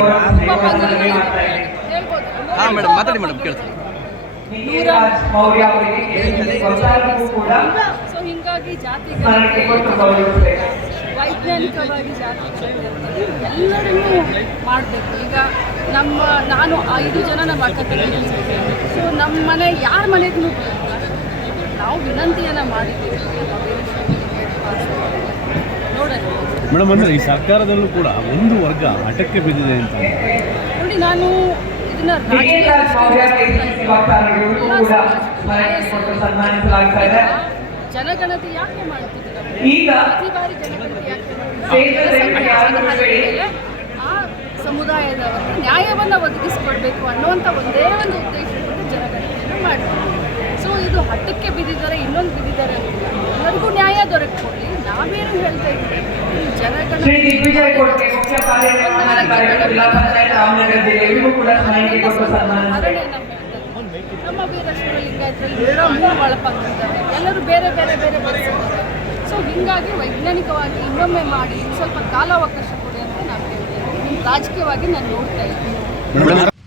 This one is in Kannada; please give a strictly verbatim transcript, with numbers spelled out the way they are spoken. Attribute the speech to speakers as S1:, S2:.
S1: ಹಾಂ ಮೇಡಮ್ ಮಾತಾಡಿ ಮೇಡಮ್ ಕೇಳ್ತೀನಿ.
S2: ಸೊ ಹಿಂಗಾಗಿ ಜಾತಿ ವೈಜ್ಞಾನಿಕವಾಗಿ ಜಾತಿ ಎಲ್ಲರನ್ನೂ ಮಾಡಬೇಕು. ಈಗ ನಮ್ಮ ನಾನು ಐದು ಜನ ನಮ್ಮ ಅಕ್ಕ ತಂಗಿ, ಸೊ ನಮ್ಮ ಮನೆ ಯಾರ ಮನೆಗೂ ನಾವು ವಿನಂತಿಯನ್ನು ಮಾಡಿದ್ದೀವಿ ನೋಡೋಣ.
S3: ಮೇಡಮ್ ಅಂದರೆ ಈ ಸರ್ಕಾರದಲ್ಲೂ ಕೂಡ ಒಂದು ವರ್ಗ ಹಠಕ್ಕೆ ಬಿದ್ದಿದೆ ಅಂತ
S2: ನೋಡಿ. ನಾನು ಇದನ್ನ ಜನಗಣತಿ ಯಾಕೆ ಮಾಡ್ತಿದ್ದೀವಿ, ಪ್ರತಿ ಬಾರಿ ಜನಗಣತಿ ಯಾಕೆ ಮಾಡ್ತೀವಿ, ಆ ಸಮುದಾಯದವರಿಗೆ ನ್ಯಾಯವನ್ನು ಒದಗಿಸಿಕೊಡ್ಬೇಕು ಅನ್ನುವಂಥ ಒಂದೇ ಒಂದು ಉದ್ದೇಶದಿಂದ ಜನಗಣತಿಯನ್ನು ಮಾಡ್ತೀವಿ. ಸೊ ಇದು ಹಠಕ್ಕೆ ಬಿದ್ದಿದ್ದಾರೆ, ಇನ್ನೊಂದು ಬಿದ್ದಿದ್ದಾರೆ ಅಂತಿಲ್ಲ, ಎಲ್ಲರಿಗೂ ನ್ಯಾಯ ದೊರಕಿಕೊಡ್ಲಿ. ನಾವೇನು ಹೇಳ್ತಾ ಇದ್ದೀವಿ, ಜನಗಣತಿ ನಮ್ಮ ವೀರಶೈವ ಲಿಂಗಾಯತರಲ್ಲಿ ನೂರ ಮೂರು ಒಳಪಟ್ಟಿದ್ದಾರೆ, ಎಲ್ಲರೂ ಬೇರೆ ಬೇರೆ ಬೇರೆ ಬರೆಸಿದ್ದಾರೆ. ಸೊ ಹೀಗಾಗಿ ವೈಜ್ಞಾನಿಕವಾಗಿ ಇನ್ನೊಮ್ಮೆ ಮಾಡಿ ಸ್ವಲ್ಪ ಕಾಲಾವಕಾಶ ಕೊಡಿ ಅಂತ ನಾವು ಹೇಳ್ತೇವೆ. ರಾಜಕೀಯವಾಗಿ ನಾನು ನೋಡ್ತಾ ಇದ್ದೀನಿ.